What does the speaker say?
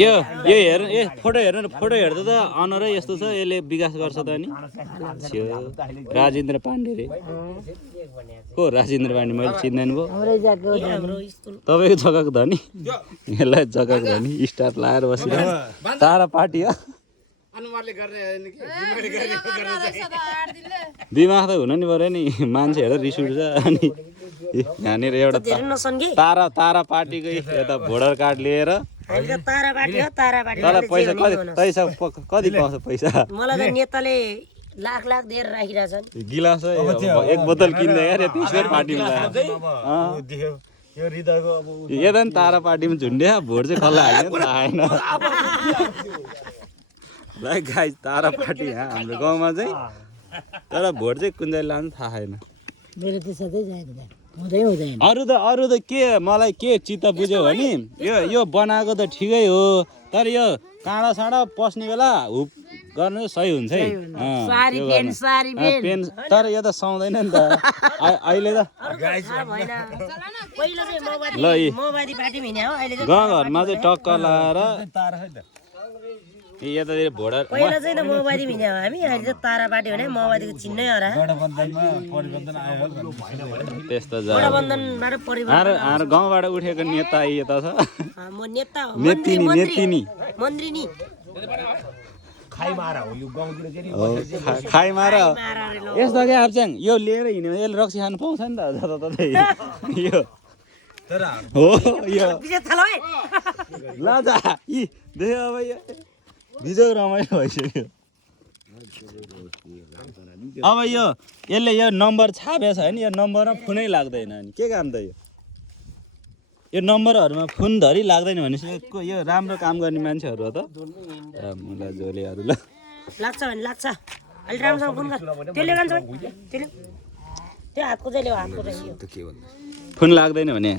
यो हेर्नु फोटो हेर्नु न फोटो हेर्दा त अनुहारै यस्तो छ यसले विकास गर्छ त अनि राजेन्द्र पाण्डे रे को राजेन्द्र पाण्डे मैले चिन्दैन भयो तपाईँको जग्गाको धनी यसलाई जग्गाको धनी स्टार लाएर बसिरहेको तारा पार्टी हो दिमाग त हुन नि पऱ्यो नि मान्छे हेरेर रिस उठ्छ अनि यहाँनिर एउटा तारा पार्टीको यता भोटर कार्ड लिएर तर पैसा कति पाउँछ पैसा मलाई त नेताले लाख दिएर राखिरहेछन् गिलास एक बोतल किन्दा यार त्यसै पार्टीमा यता नि तारा पार्टीमा झुन्ड्या भोट चाहिँ कसलाई हाल्यो थाहा छैन गाइस तारा पार्टी यहाँ हाम्रो गाउँमा चाहिँ तर भोट चाहिँ कुन चाहिँ लानु थाहा छैन अरू त के मलाई के चित्त बुझ्यो भने यो बनाएको त ठिकै हो तर यो काँडा साँडा पस्ने बेला हुप गर्नु सही हुन्छ है पेन तर यो त सुहाउँदैन नि त अहिले त ल गाउँघरमा चाहिँ टक्क लाएर यतातिर भोटर पहिला चाहिँ माओवादी भिन्या हो हामी अहिले त तारा पार्टी भने माओवादीको चिन्है हो र त्यस्तो हाम्रो गाउँबाट उठेको नेता यता छ म नेता हो नेतिनी खाइमारा यस्तो क्या आप्च्याङ यो लिएर हिँड्यो भने यसले रक्सी खानु पाउँछ नि त जताततै यो हो यो ल जा यी देख्यो अब यो बिजो रमाइलो भइसक्यो अब यसले यो नम्बर छापेको छ नि यो नम्बरमा फोनै लाग्दैन नि के काम त यो नम्बरहरूमा फोन धरि लाग्दैन भनेपछि यो राम्रो काम गर्ने मान्छेहरू हो त मुला जोलेहरू ल लाग्छ भने लाग्छ अलि राम्रोसँग फोन गर त्यसले गान्छ त्यो हातको चाहिँ ल्याऊ हातको चाहिँ फोन लाग्दैन भने